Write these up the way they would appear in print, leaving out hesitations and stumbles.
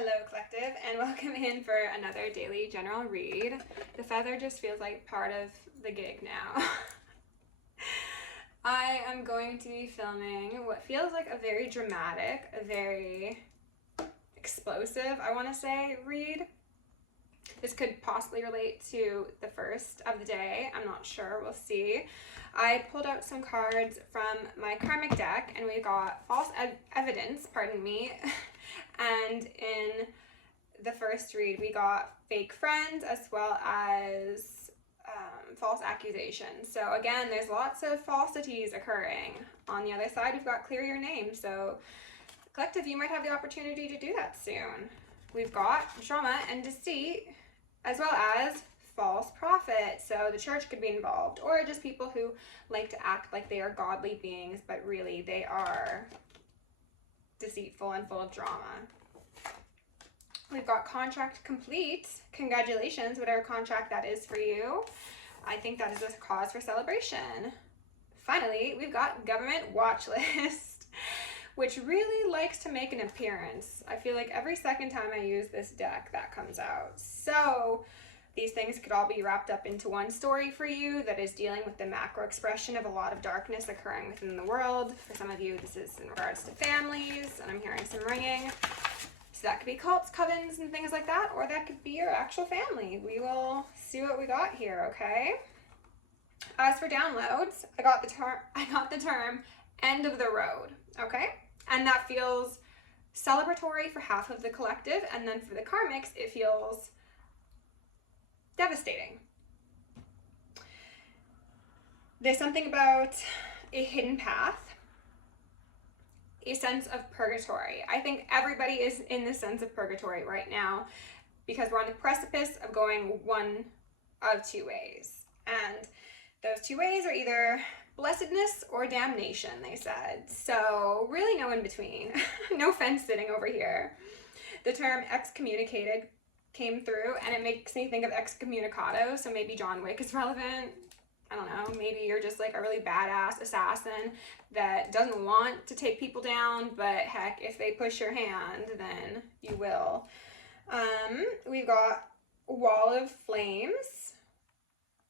Hello collective, and welcome in for another daily general read. The feather just feels like part of the gig now. I am going to be filming what feels like a very dramatic, a very explosive, I want to say, read. This could possibly relate to the first of the day. I'm not sure. We'll see. I pulled out some cards from my karmic deck and we got false evidence, pardon me. And in the first read, we got fake friends as well as false accusations. So again, there's lots of falsities occurring. On the other side, we've got clear your name. So collective, you might have the opportunity to do that soon. We've got drama and deceit, as well as false prophet. So the church could be involved, or just people who like to act like they are godly beings, but really they are deceitful and full of drama. We've got contract complete. Congratulations, whatever contract that is for you. I think that is a cause for celebration. Finally, we've got government watch list, which really likes to make an appearance. I feel like every second time I use this deck, that comes out. So these things could all be wrapped up into one story for you that is dealing with the macro expression of a lot of darkness occurring within the world. For some of you, this is in regards to families, and I'm hearing some ringing. So that could be cults, covens, and things like that, or that could be your actual family. We will see what we got here, okay? As for downloads, I got the term end of the road, okay? And that feels celebratory for half of the collective, and then for the karmics, it feels devastating. There's something about a hidden path, a sense of purgatory. I think everybody is in the sense of purgatory right now because we're on the precipice of going one of two ways. And those two ways are either blessedness or damnation, they said. So really no in between. No fence sitting over here. The term excommunicated came through and it makes me think of excommunicado, so maybe John Wick is relevant. I don't know, maybe you're just like a really badass assassin that doesn't want to take people down, but heck, if they push your hand, then you will. We've got wall of flames,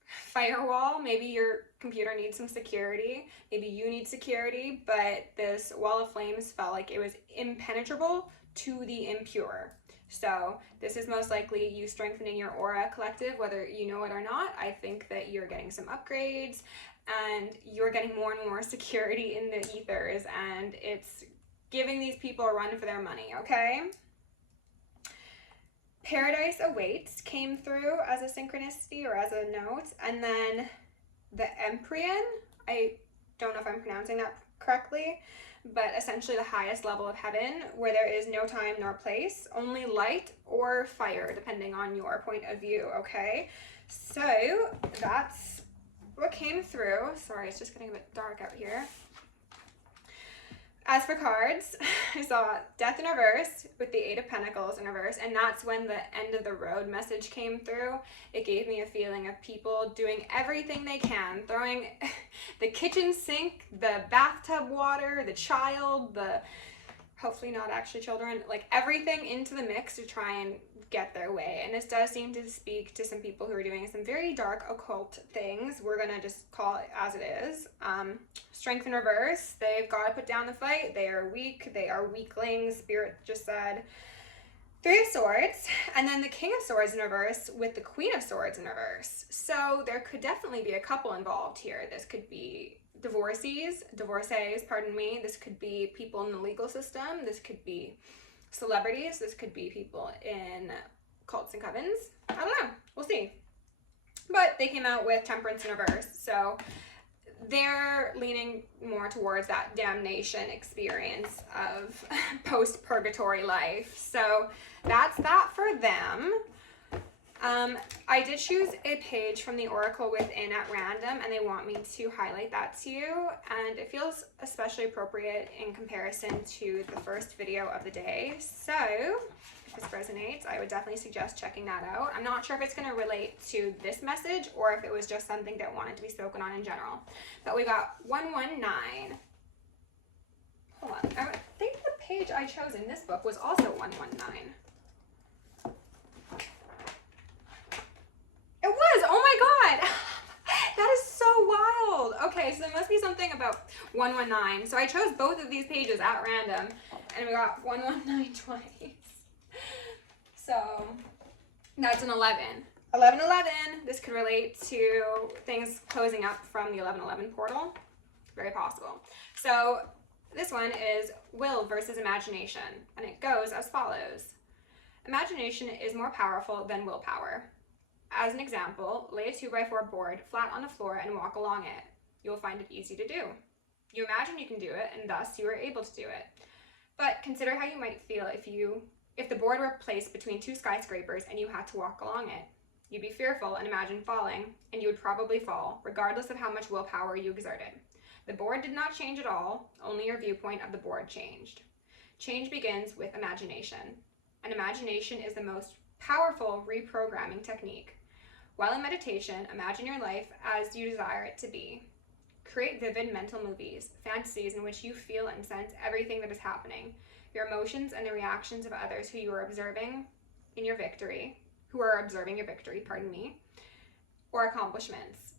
firewall. Maybe your computer needs some security, maybe you need security, but this wall of flames felt like it was impenetrable to the impure. So this is most likely you strengthening your aura collective, whether you know it or not. I think that you're getting some upgrades and you're getting more and more security in the ethers, and it's giving these people a run for their money, okay? Paradise awaits came through as a synchronicity or as a note, and then the Empyrean, I don't know if I'm pronouncing that correctly, but essentially the highest level of heaven where there is no time nor place, only light or fire, depending on your point of view, okay? So that's what came through. Sorry, it's just getting a bit dark out here. As for cards, I saw Death in reverse with the Eight of Pentacles in reverse, and that's when the end of the road message came through. It gave me a feeling of people doing everything they can, throwing the kitchen sink, the bathtub water, the child, the hopefully not actually children, like everything into the mix to try and get their way. And this does seem to speak to some people who are doing some very dark occult things. We're gonna just call it as it is. Strength in reverse, they've got to put down the fight. They are weak, they are weaklings. Spirit just said Three of Swords, and then the King of Swords in reverse with the Queen of Swords in reverse. So there could definitely be a couple involved here. This could be divorcees, pardon me. This could be people in the legal system. This could be celebrities. This could be people in cults and covens. I don't know. We'll see. But they came out with Temperance in reverse. So they're leaning more towards that damnation experience of post-purgatory life. So that's that for them. I did choose a page from the Oracle Within at random, and they want me to highlight that to you, and it feels especially appropriate in comparison to the first video of the day. So if this resonates, I would definitely suggest checking that out. I'm not sure if it's going to relate to this message or if it was just something that wanted to be spoken on in general. But we got 119. Hold on, I think the page I chose in this book was also 119. pulled. Okay, so there must be something about 119. So I chose both of these pages at random, and we got 119 twice. So that's an 11. 1111, this could relate to things closing up from the 1111 portal. Very possible. So this one is will versus imagination, and it goes as follows. Imagination is more powerful than willpower. As an example, lay a 2x4 board flat on the floor and walk along it. You will find it easy to do. You imagine you can do it, and thus you are able to do it. But consider how you might feel if the board were placed between two skyscrapers and you had to walk along it. You'd be fearful and imagine falling, and you would probably fall, regardless of how much willpower you exerted. The board did not change at all, only your viewpoint of the board changed. Change begins with imagination, and imagination is the most powerful reprogramming technique. While in meditation, imagine your life as you desire it to be. Create vivid mental movies, fantasies in which you feel and sense everything that is happening, your emotions and the reactions of others who are observing your victory, or accomplishments.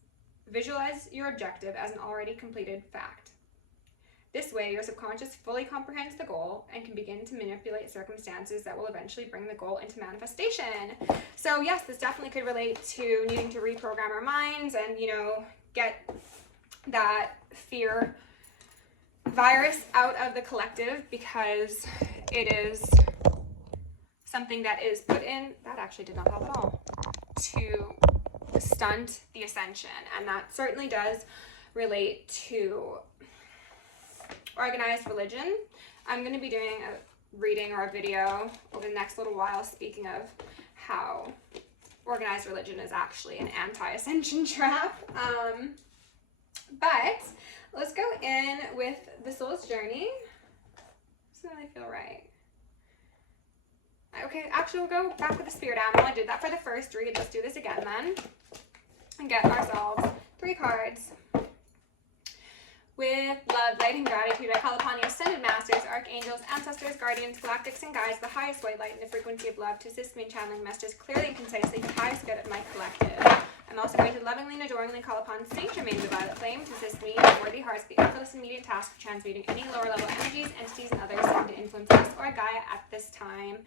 Visualize your objective as an already completed fact. This way, your subconscious fully comprehends the goal and can begin to manipulate circumstances that will eventually bring the goal into manifestation. So yes, this definitely could relate to needing to reprogram our minds and, get that fear virus out of the collective, because it is something that is put in, that actually did not help at all, to stunt the ascension. And that certainly does relate to organized religion. I'm going to be doing a reading or a video over the next little while speaking of how organized religion is actually an anti-ascension trap. But let's go in with the soul's journey. Doesn't really feel right. Okay, actually we'll go back with the spirit animal. I did that for the first read. Let's do this again then. And get ourselves 3 cards. With love, light, and gratitude, I call upon the ascended masters, archangels, ancestors, guardians, galactics, and guides, the highest white light and the frequency of love, to assist me in channeling messages clearly and concisely for the highest good of my collective. I'm also going to lovingly and adoringly call upon Saint Germain the Violet Flame to assist me in worthy hearts the effortless and immediate task of transmuting any lower level energies, entities, and others sent to influence us or Gaia at this time.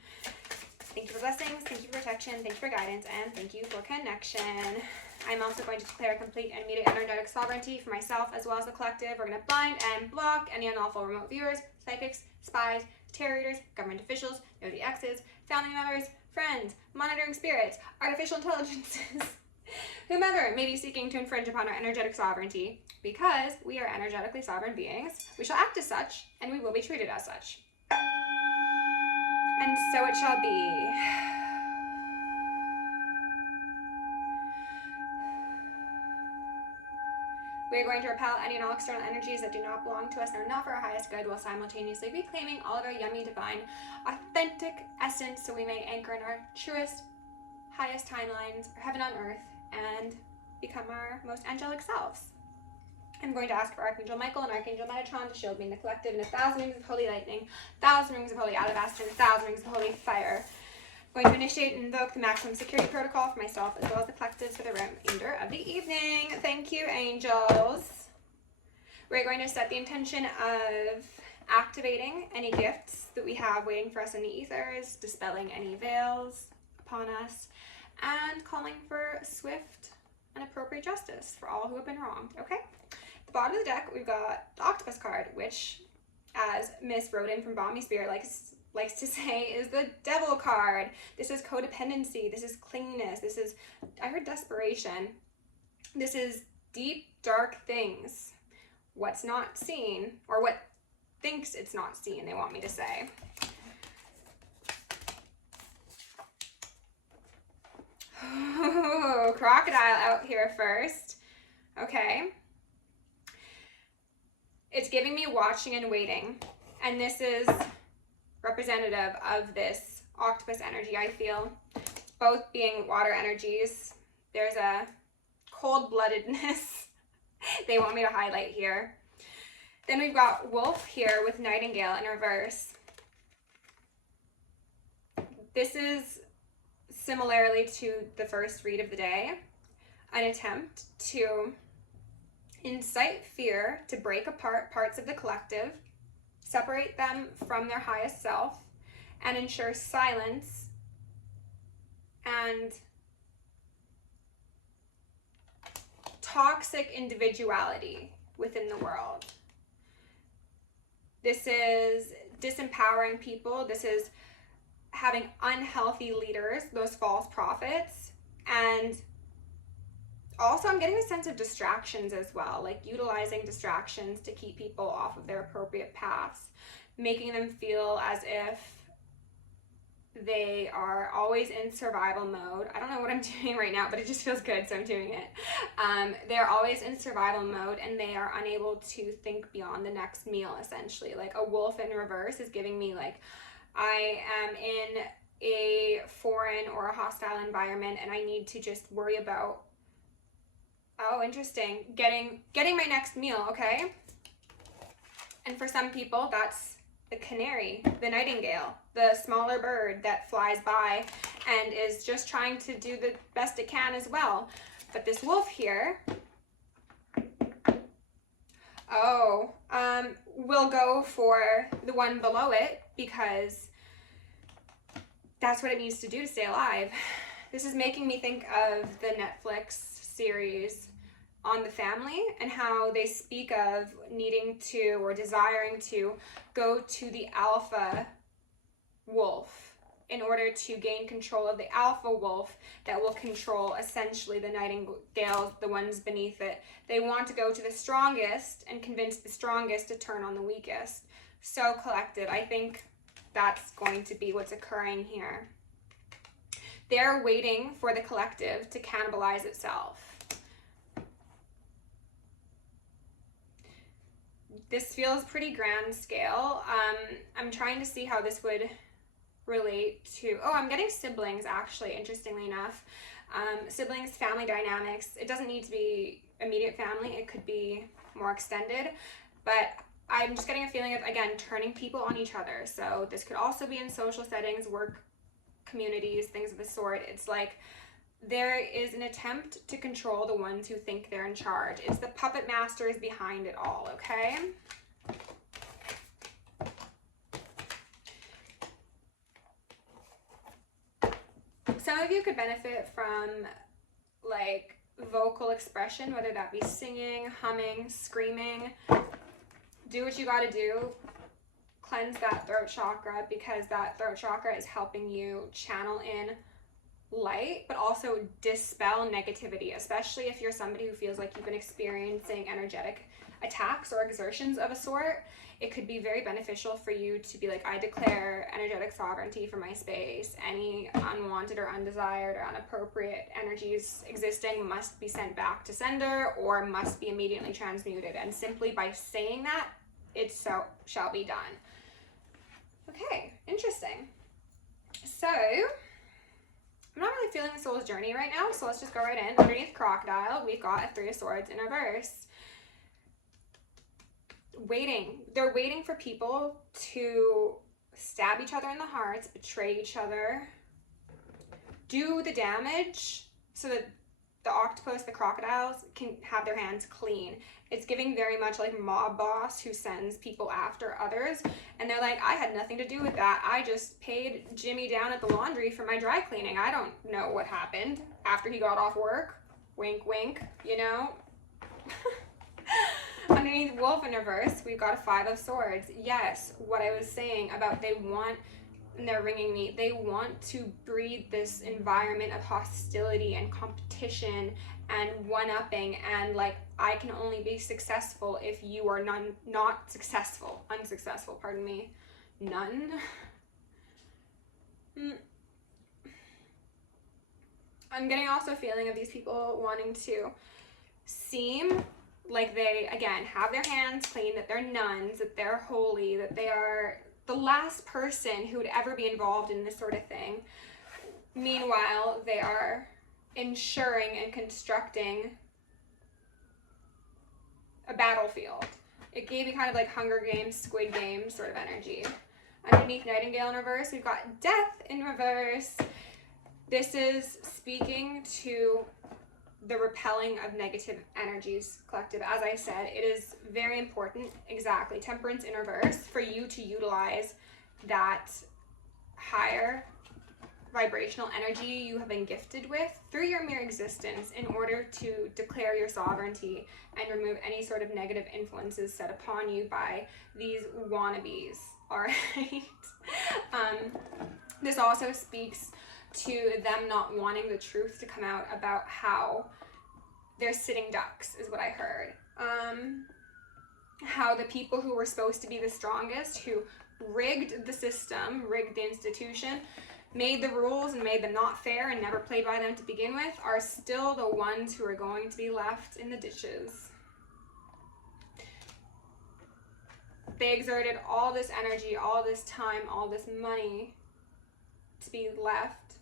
Thank you for blessings, thank you for protection, thank you for guidance, and thank you for connection. I'm also going to declare complete and immediate energetic sovereignty for myself as well as the collective. We're going to blind and block any unlawful remote viewers, psychics, spies, tarot readers, government officials, nosy exes, family members, friends, monitoring spirits, artificial intelligences, whomever may be seeking to infringe upon our energetic sovereignty. Because we are energetically sovereign beings, we shall act as such, and we will be treated as such. And so it shall be. We are going to repel any and all external energies that do not belong to us and are not for our highest good, while simultaneously reclaiming all of our yummy, divine, authentic essence, so we may anchor in our truest, highest timelines, our heaven on earth, and become our most angelic selves. I'm going to ask for Archangel Michael and Archangel Metatron to shield me in the collective in 1,000 rings of holy lightning, 1,000 rings of holy alabaster, and 1,000 rings of holy fire. I'm going to initiate and invoke the maximum security protocol for myself as well as the collective for the remainder of the evening. Thank you, angels. We're going to set the intention of activating any gifts that we have waiting for us in the ethers, dispelling any veils upon us, and calling for swift and appropriate justice for all who have been wronged. Okay? At the bottom of the deck, we've got the octopus card, which, as Miss Rodin from Balmy Spirit likes to say, is the devil card. This is codependency. This is clinginess. This is, I heard, desperation. This is deep, dark things. What's not seen, or what thinks it's not seen, they want me to say. Oh, crocodile out here first. Okay. It's giving me watching and waiting. And this is representative of this octopus energy, I feel. Both being water energies. There's a cold-bloodedness they want me to highlight here. Then we've got wolf here with nightingale in reverse. This is, similarly to the first read of the day, an attempt to incite fear to break apart parts of the collective, separate them from their highest self, and ensure silence and toxic individuality within the world. This is disempowering people. This is having unhealthy leaders, those false prophets. And also I'm getting a sense of distractions as well, like utilizing distractions to keep people off of their appropriate paths, making them feel as if they are always in survival mode. I don't know what I'm doing right now, but it just feels good, so I'm doing it. They're always in survival mode and they are unable to think beyond the next meal, essentially. Like a wolf in reverse is giving me like, I am in a foreign or a hostile environment and I need to just worry about, oh, interesting, getting my next meal, okay? And for some people, that's the canary, the nightingale, the smaller bird that flies by and is just trying to do the best it can as well. But this wolf here, will go for the one below it because that's what it needs to do to stay alive. This is making me think of the Netflix series On the Family and how they speak of needing to or desiring to go to the alpha wolf in order to gain control of the alpha wolf that will control essentially the nightingales, the ones beneath it. They want to go to the strongest and convince the strongest to turn on the weakest. So collective, I think that's going to be what's occurring here. They're waiting for the collective to cannibalize itself. This feels pretty grand scale. I'm trying to see how this would relate to, I'm getting siblings actually, interestingly enough. Siblings, family dynamics. It doesn't need to be immediate family. It could be more extended, but I'm just getting a feeling of, again, turning people on each other. So this could also be in social settings, work communities, things of the sort. It's like there is an attempt to control the ones who think they're in charge. It's the puppet masters behind it all, okay? Some of you could benefit from like vocal expression, whether that be singing, humming, screaming. Do what you gotta do. Cleanse that throat chakra because that throat chakra is helping you channel in light, but also dispel negativity, especially if you're somebody who feels like you've been experiencing energetic attacks or exertions of a sort. It could be very beneficial for you to be like, I declare energetic sovereignty for my space. Any unwanted or undesired or inappropriate energies existing must be sent back to sender or must be immediately transmuted. And simply by saying that, it so shall be done. Okay, interesting. So I'm not really feeling the soul's journey right now, so let's just go right in. Underneath crocodile, we've got a 3 of swords in reverse. Waiting. They're waiting for people to stab each other in the hearts, betray each other, do the damage so that the octopus, the crocodiles, can have their hands clean. It's giving very much like mob boss who sends people after others, and they're like, I had nothing to do with that. I just paid Jimmy down at the laundry for my dry cleaning. I don't know what happened after he got off work. Wink, wink, you know? Underneath wolf in reverse, we've got a 5 of swords. Yes, what I was saying about they want, and they're ringing me, they want to breed this environment of hostility and competition and one-upping, and like, I can only be successful if you are not successful. Unsuccessful, pardon me. None. I'm getting also a feeling of these people wanting to seem like they, again, have their hands clean, that they're nuns, that they're holy, that they are the last person who would ever be involved in this sort of thing. Meanwhile, they are ensuring and constructing a battlefield. It gave me kind of like Hunger Games, Squid Games sort of energy. Underneath Nightingale in reverse, we've got Death in reverse. This is speaking to the repelling of negative energies, collective. As I said, it is very important, exactly, temperance in reverse, for you to utilize that higher vibrational energy you have been gifted with through your mere existence in order to declare your sovereignty and remove any sort of negative influences set upon you by these wannabes, all right? This also speaks to them not wanting the truth to come out about how they're sitting ducks, is what I heard. How the people who were supposed to be the strongest, who rigged the system, rigged the institution, made the rules and made them not fair and never played by them to begin with, are still the ones who are going to be left in the ditches. They exerted all this energy, all this time, all this money to be left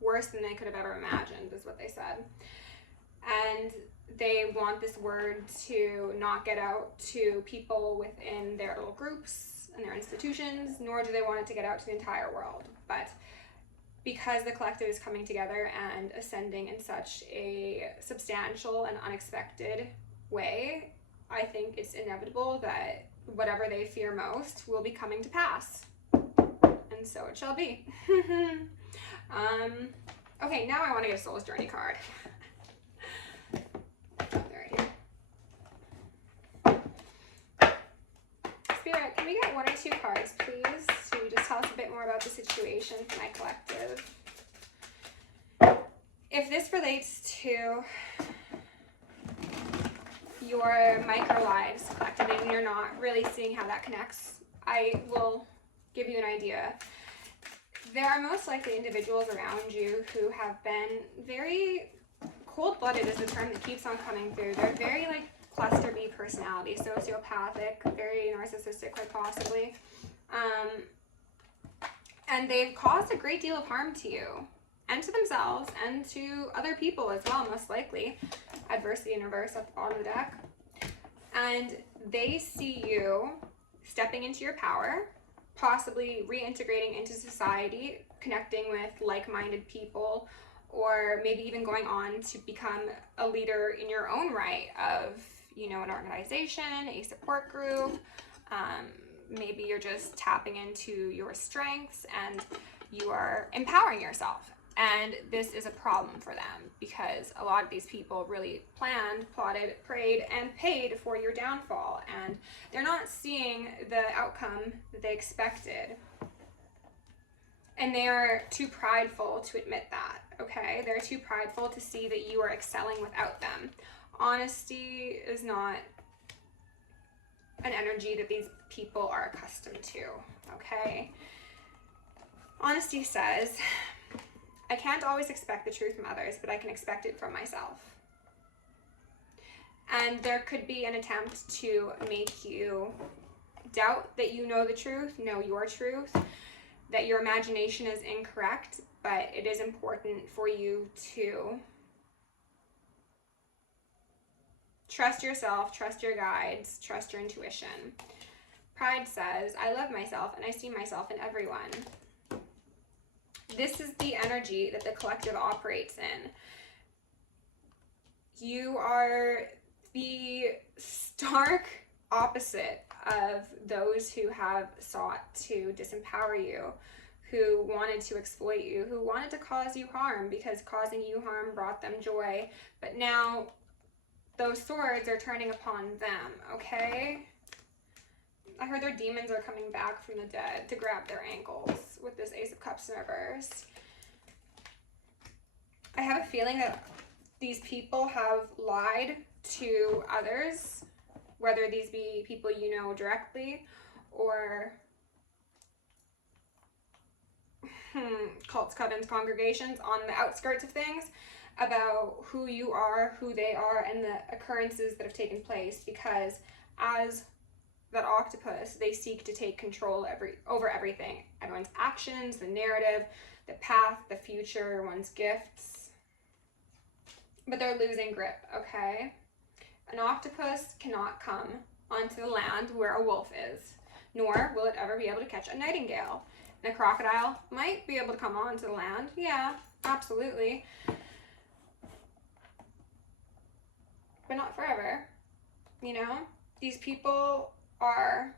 worse than they could have ever imagined, is what they said. And they want this word to not get out to people within their little groups and their institutions, nor do they want it to get out to the entire world. But because the collective is coming together and ascending in such a substantial and unexpected way, I think it's inevitable that whatever they fear most will be coming to pass. And so it shall be. Okay, now I want to get a Soul's Journey card. They're right here. Spirit, can we get 1 or 2 cards, please, to just tell us a bit more about the situation for my collective? If this relates to your micro lives, collective, and you're not really seeing how that connects, I will give you an idea. There are most likely individuals around you who have been very cold-blooded, is the term that keeps on coming through. They're very like cluster B personality, sociopathic, very narcissistic quite possibly. And they've caused a great deal of harm to you and to themselves and to other people as well, most likely. Adversity in reverse at the bottom of the deck. And they see you stepping into your power, possibly reintegrating into society, connecting with like-minded people, or maybe even going on to become a leader in your own right of, you know, an organization, a support group. Maybe you're just tapping into your strengths and you are empowering yourself. And this is a problem for them because a lot of these people really planned, plotted, prayed, and paid for your downfall. And they're not seeing the outcome that they expected. And they are too prideful to admit that, okay? They're too prideful to see that you are excelling without them. Honesty is not an energy that these people are accustomed to, okay? Honesty says, I can't always expect the truth from others, but I can expect it from myself. And there could be an attempt to make you doubt that you know the truth, know your truth, that your imagination is incorrect, but it is important for you to trust yourself, trust your guides, trust your intuition. Pride says, I love myself and I see myself in everyone. This is the energy that the collective operates in. You are the stark opposite of those who have sought to disempower you, who wanted to exploit you, who wanted to cause you harm because causing you harm brought them joy. But now those swords are turning upon them, okay? I heard their demons are coming back from the dead to grab their ankles with this Ace of Cups in reverse. I have a feeling that these people have lied to others, whether these be people you know directly or cults, covens, congregations on the outskirts of things, about who you are, who they are, and the occurrences that have taken place, because as that octopus, they seek to take control over everything. Everyone's actions, the narrative, the path, the future, one's gifts. But they're losing grip, okay? An octopus cannot come onto the land where a wolf is, nor will it ever be able to catch a nightingale. And a crocodile might be able to come onto the land. Yeah, absolutely. but not forever. You know, these people are,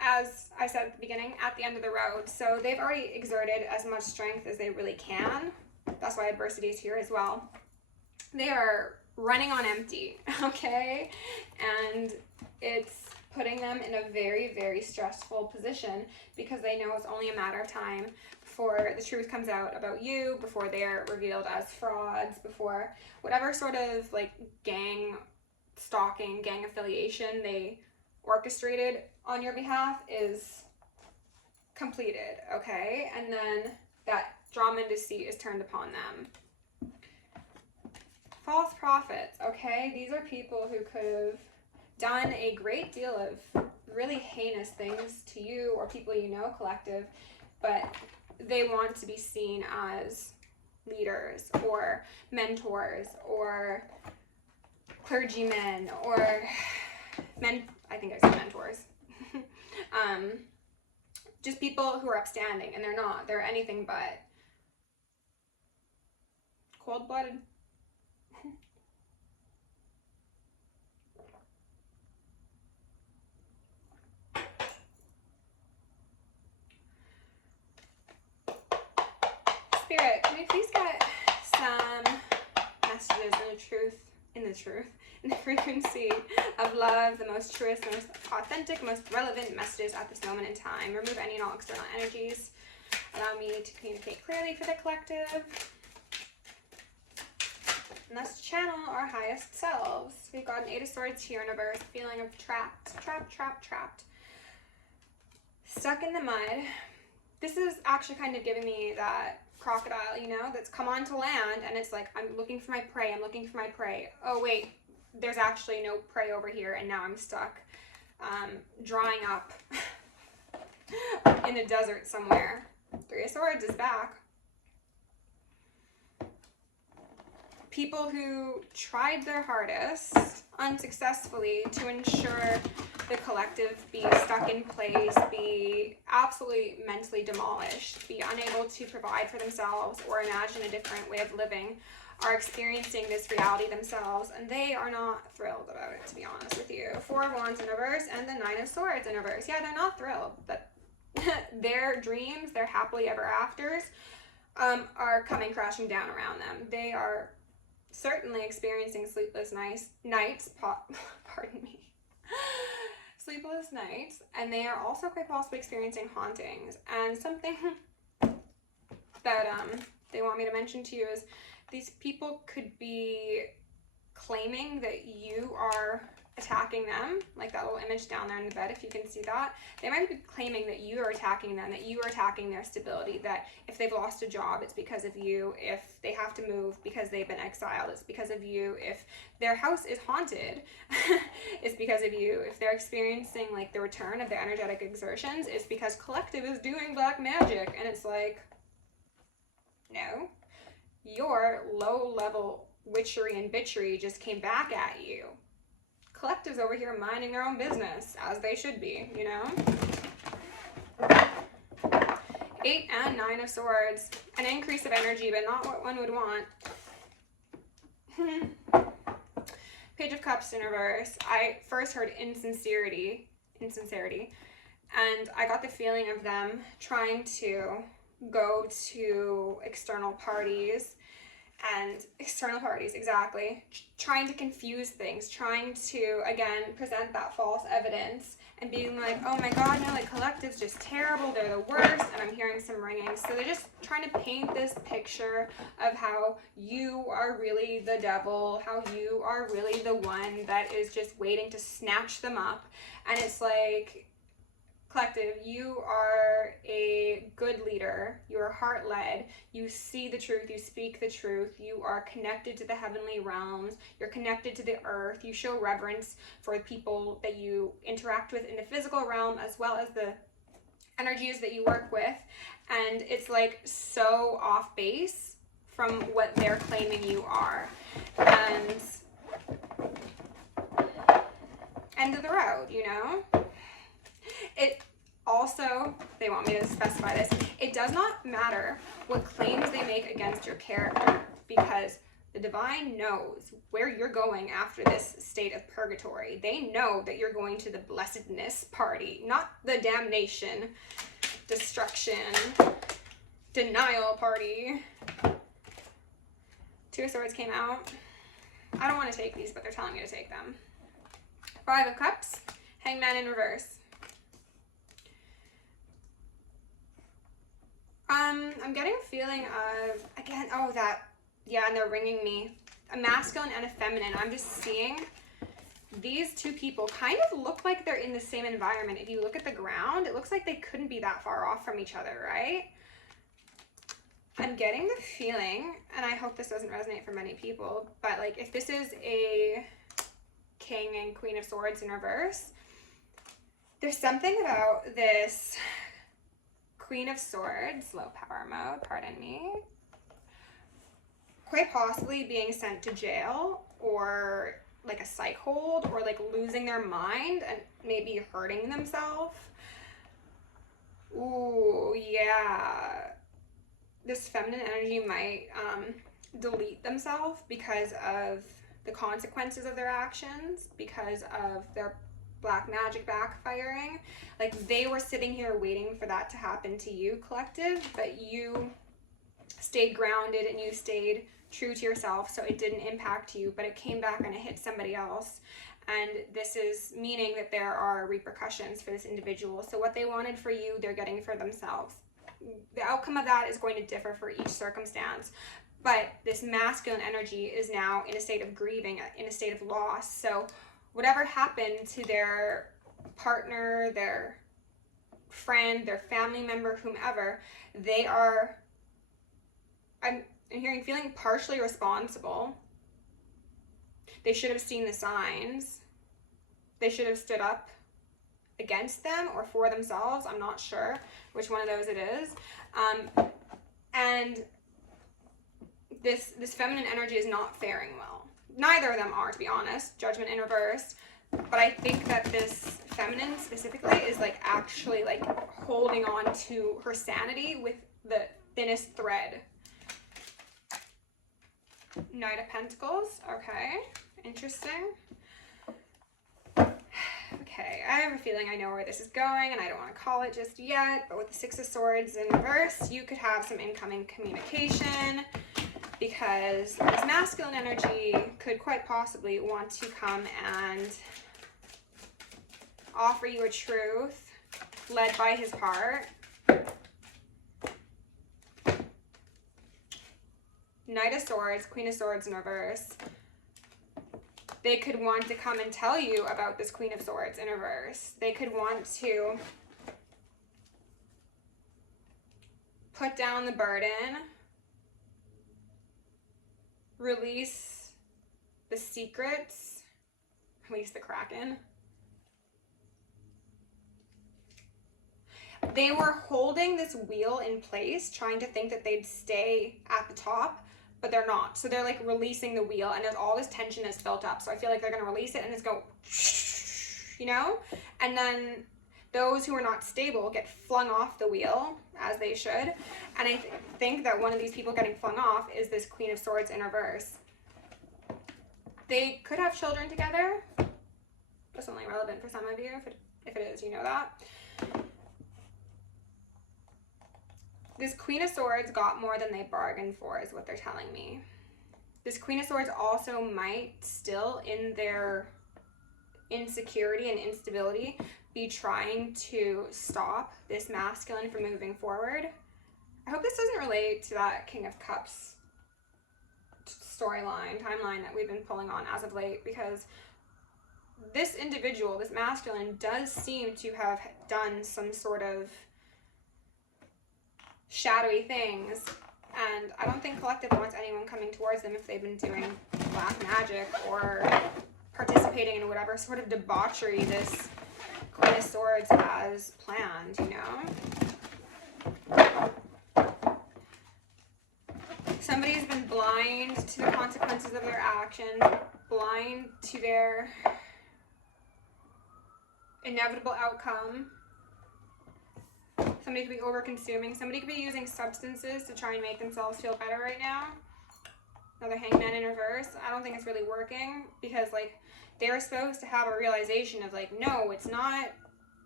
as I said at the beginning, at the end of the road. So they've already exerted as much strength as they really can. That's why adversity is here as well. They are running on empty, okay? And it's putting them in a very, very stressful position because they know it's only a matter of time before the truth comes out about you, before they're revealed as frauds, before whatever sort of like gang stalking, gang affiliation they orchestrated on your behalf is completed, okay? And then that drama and deceit is turned upon them. False prophets, okay? These are people who could have done a great deal of really heinous things to you or people you know, collective, but they want to be seen as leaders or mentors or clergymen or men, I think I said mentors. Just people who are upstanding, and they're not. They're anything but. Cold-blooded. Spirit, can we please get some messages in the frequency of love, the most truest, most authentic, most relevant messages at this moment in time. Remove any and all external energies. Allow me to communicate clearly for the collective. And let's channel our highest selves. We've got an 8 of Swords here in reverse, feeling of trapped. Stuck in the mud. This is actually kind of giving me that crocodile, you know, that's come onto land and it's like, I'm looking for my prey, Oh wait, there's actually no prey over here and now I'm stuck drying up in a desert somewhere. 3 of Swords is back. People who tried their hardest unsuccessfully to ensure the collective be stuck in place, be absolutely mentally demolished, be unable to provide for themselves or imagine a different way of living, are experiencing this reality themselves, and they are not thrilled about it, to be honest with you. 4 of Wands in reverse and the 9 of Swords in reverse. Yeah, they're not thrilled that their dreams, their happily ever afters, are coming crashing down around them. They are certainly experiencing sleepless nights, sleepless nights, and they are also quite possibly experiencing hauntings. And something that they want me to mention to you is these people could be claiming that you are attacking them, like that little image down there in the bed, if you can see that. They might be claiming that you are attacking them, that you are attacking their stability, that if they've lost a job, it's because of you. If they have to move because they've been exiled, it's because of you. If their house is haunted, it's because of you. If they're experiencing like the return of their energetic exertions, it's because collective is doing black magic. And it's like, no, your low-level witchery and bitchery just came back at you. Collectives over here minding their own business, as they should be, you know? 8 and 9 of Swords. An increase of energy, but not what one would want. Page of Cups in reverse. I first heard insincerity, and I got the feeling of them trying to go to external parties, exactly, trying to confuse things, trying to, again, present that false evidence and being like, oh my god, no, like, collective's just terrible, they're the worst, and I'm hearing some ringing. So they're just trying to paint this picture of how you are really the devil, how you are really the one that is just waiting to snatch them up. And it's like, collective, you are a good leader, you are heart-led, you see the truth, you speak the truth, you are connected to the heavenly realms, you're connected to the earth, you show reverence for the people that you interact with in the physical realm as well as the energies that you work with, and it's like so off base from what they're claiming you are. And end of the road, you know? It also, they want me to specify this, it does not matter what claims they make against your character, because The divine knows where you're going after this state of purgatory. They know that you're going to the blessedness party, not the damnation, destruction, denial party. Two of Swords came out. I don't want to take these, but they're telling me to take them. Five of Cups, Hangman in reverse. I'm getting a feeling of, again, and they're ringing me. A masculine and a feminine. I'm just seeing these two people kind of look like they're in the same environment. If you look at the ground, it looks like they couldn't be that far off from each other, right? I'm getting the feeling, and I hope this doesn't resonate for many people, but like if this is a King and Queen of Swords in reverse, there's something about this Queen of Swords, low power mode, pardon me, quite possibly being sent to jail or like a psych hold or like losing their mind and maybe hurting themselves. Ooh, yeah. This feminine energy might delete themselves because of the consequences of their actions, because of their black magic backfiring. Like they were sitting here waiting for that to happen to you, collective, but you stayed grounded and you stayed true to yourself, so it didn't impact you, but it came back and it hit somebody else. And this is meaning that there are repercussions for this individual. So what they wanted for you, they're getting for themselves. The outcome of that is going to differ for each circumstance. But this masculine energy is now in a state of grieving, in a state of loss. So whatever happened to their partner, their friend, their family member, whomever, they are, I'm hearing, feeling partially responsible. They should have seen the signs. They should have stood up against them or for themselves. I'm not sure which one of those it is. And this feminine energy is not faring well. Neither of them are, to be honest. Judgment in reverse. But I think that this feminine specifically is like actually like holding on to her sanity with the thinnest thread. Knight of Pentacles. Okay. Interesting. Okay, I have a feeling I know where this is going and I don't want to call it just yet, but with the Six of Swords in reverse, you could have some incoming communication because this masculine energy could quite possibly want to come and offer you a truth led by his heart. Knight of Swords, Queen of Swords in reverse. They could want to come and tell you about this Queen of Swords in reverse. They could want to put down the burden, release the secrets, release the Kraken. They were holding this wheel in place, trying to think that they'd stay at the top, but they're not. So they're like releasing the wheel and there's all this tension that's built up. So I feel like they're going to release it and it's go, you know? And then those who are not stable get flung off the wheel as they should. And I think that one of these people getting flung off is this Queen of Swords in reverse. They could have children together. That's only relevant for some of you. If it is, you know that. This Queen of Swords got more than they bargained for is what they're telling me. This Queen of Swords also might still, in their insecurity and instability, be trying to stop this masculine from moving forward. I hope this doesn't relate to that King of Cups storyline, timeline that we've been pulling on as of late, because this individual, this masculine, does seem to have done some sort of shadowy things, and I don't think collective wants anyone coming towards them if they've been doing black magic or participating in whatever sort of debauchery this Queen of Swords has planned, you know? Somebody's been blind to the consequences of their actions, blind to their inevitable outcome. Somebody could be over-consuming. Somebody could be using substances to try and make themselves feel better right now. Another Hangman in reverse. I don't think it's really working because, like, they were supposed to have a realization of, like, no, it's not,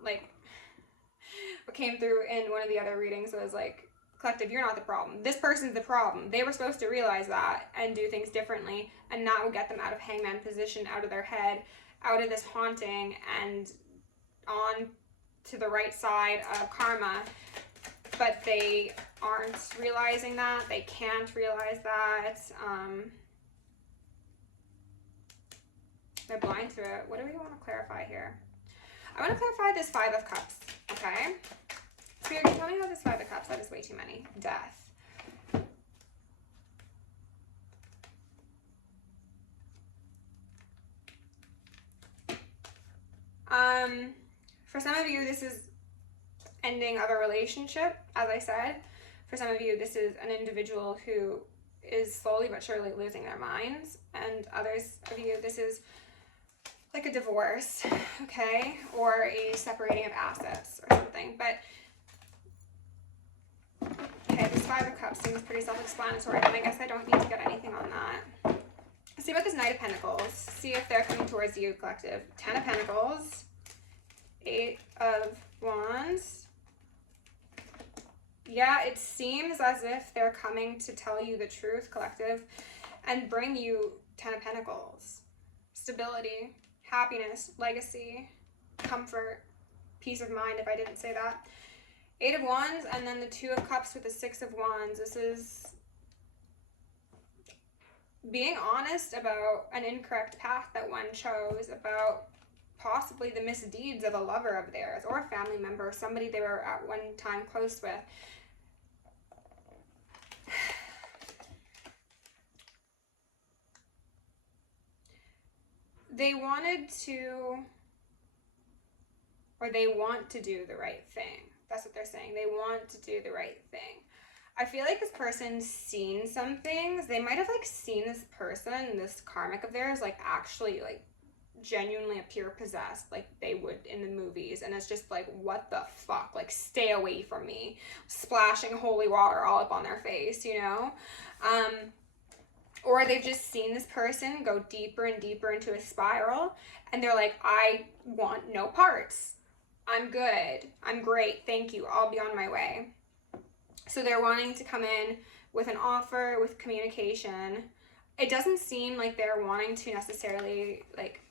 like, what came through in one of the other readings was, like, collective, you're not the problem. This person's the problem. They were supposed to realize that and do things differently, and that will get them out of Hangman position, out of their head, out of this haunting, and on to the right side of karma. But they aren't realizing that. They can't realize that. They're blind to it. What do we want to clarify here? I want to clarify this Five of Cups, okay? Spirit, can you tell me about this Five of Cups? That is way too many. Death. For some of you, this is ending of a relationship, as I said. For some of you, this is an individual who is slowly but surely losing their minds. And others of you, this is like a divorce, okay? Or a separating of assets or something. But, okay, this Five of Cups seems pretty self-explanatory, and I guess I don't need to get anything on that. Let's see about this Knight of Pentacles. See if they're coming towards you, collective. 10 of Pentacles. 8 of Wands. Yeah, it seems as if they're coming to tell you the truth, collective, and bring you 10 of Pentacles. Stability, happiness, legacy, comfort, peace of mind, if I didn't say that. 8 of Wands, and then the 2 of Cups with the 6 of Wands. This is being honest about an incorrect path that one chose, about possibly the misdeeds of a lover of theirs or a family member, somebody they were at one time close with. They wanted to, or they want to do the right thing. That's what they're saying. They want to do the right thing. I feel like this person's seen some things. They might have, like, seen this person, this karmic of theirs, like, actually, like, genuinely appear possessed like they would in the movies, and it's just like, what the fuck, like, stay away from me, splashing holy water all up on their face, you know? Or they've just seen this person go deeper and deeper into a spiral, and they're like, I want no parts, I'm good, I'm great, thank you, I'll be on my way. So they're wanting to come in with an offer, with communication. It doesn't seem like they're wanting to necessarily, like,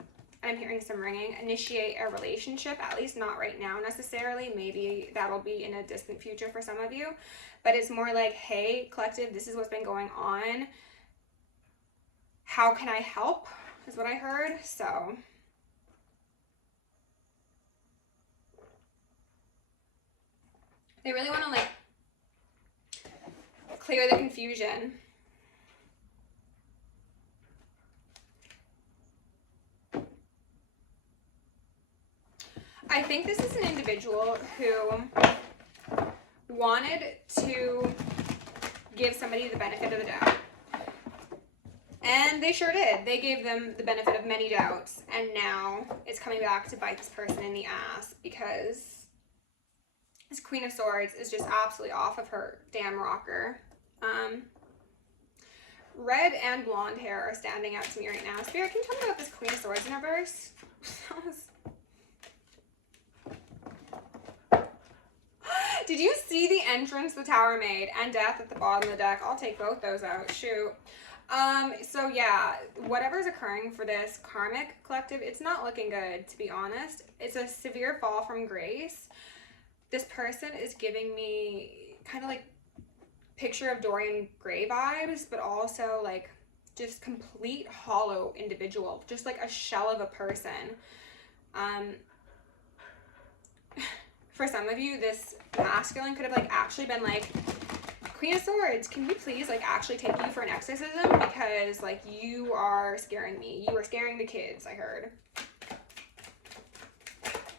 I'm hearing some ringing, initiate a relationship, at least not right now necessarily. Maybe that'll be in a distant future for some of you. But it's more like, hey, collective, this is what's been going on. How can I help? Is what I heard. So they really want to, like, clear the confusion. I think this is an individual who wanted to give somebody the benefit of the doubt. And they sure did. They gave them the benefit of many doubts. And now it's coming back to bite this person in the ass, because this Queen of Swords is just absolutely off of her damn rocker. Red and blonde hair are standing out to me right now. Spirit, can you tell me about this Queen of Swords in reverse? Did you see the entrance the tower made and death at the bottom of the deck? I'll take both those out. Shoot. So yeah, whatever's occurring for this karmic collective, it's not looking good, to be honest. It's a severe fall from grace. This person is giving me kind of like picture of Dorian Gray vibes, but also like just complete hollow individual, just like a shell of a person. For some of you, this masculine could have, like, actually been like, Queen of Swords, can we please, like, actually take you for an exorcism? Because, like, you are scaring me. You are scaring the kids, I heard.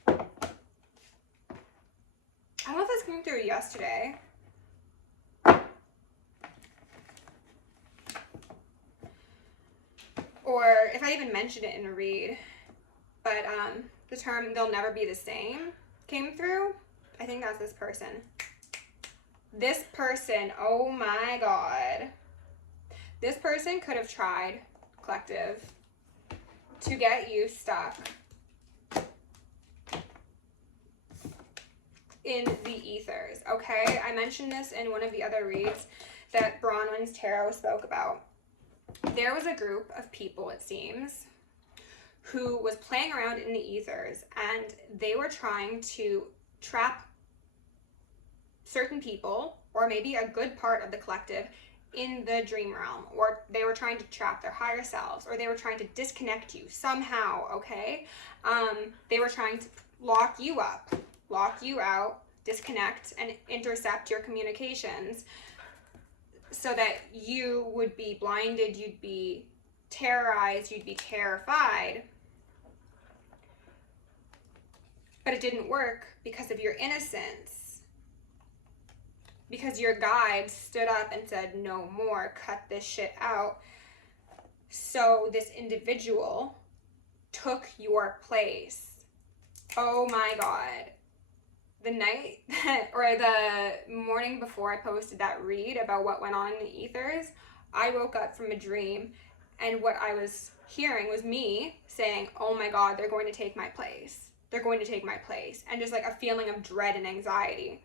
I don't know if this came through yesterday. Or if I even mentioned it in a read. But the term, they'll never be the same, came through. I think that's this person. This person, oh my God. This person could have tried, collective, to get you stuck in the ethers, okay? I mentioned this in one of the other reads that Bronwyn's Tarot spoke about. There was a group of people, it seems, who was playing around in the ethers, and they were trying to trap certain people, or maybe a good part of the collective, in the dream realm, or they were trying to trap their higher selves, or they were trying to disconnect you somehow, okay? They were trying to lock you up, lock you out, disconnect, and intercept your communications so that you would be blinded, you'd be terrorized, you'd be terrified. But it didn't work because of your innocence. Because your guide stood up and said, no more, cut this shit out. So this individual took your place. Oh my God. The night or the morning before I posted that read about what went on in the ethers, I woke up from a dream, and what I was hearing was me saying, oh my God, they're going to take my place. They're going to take my place. And just like a feeling of dread and anxiety.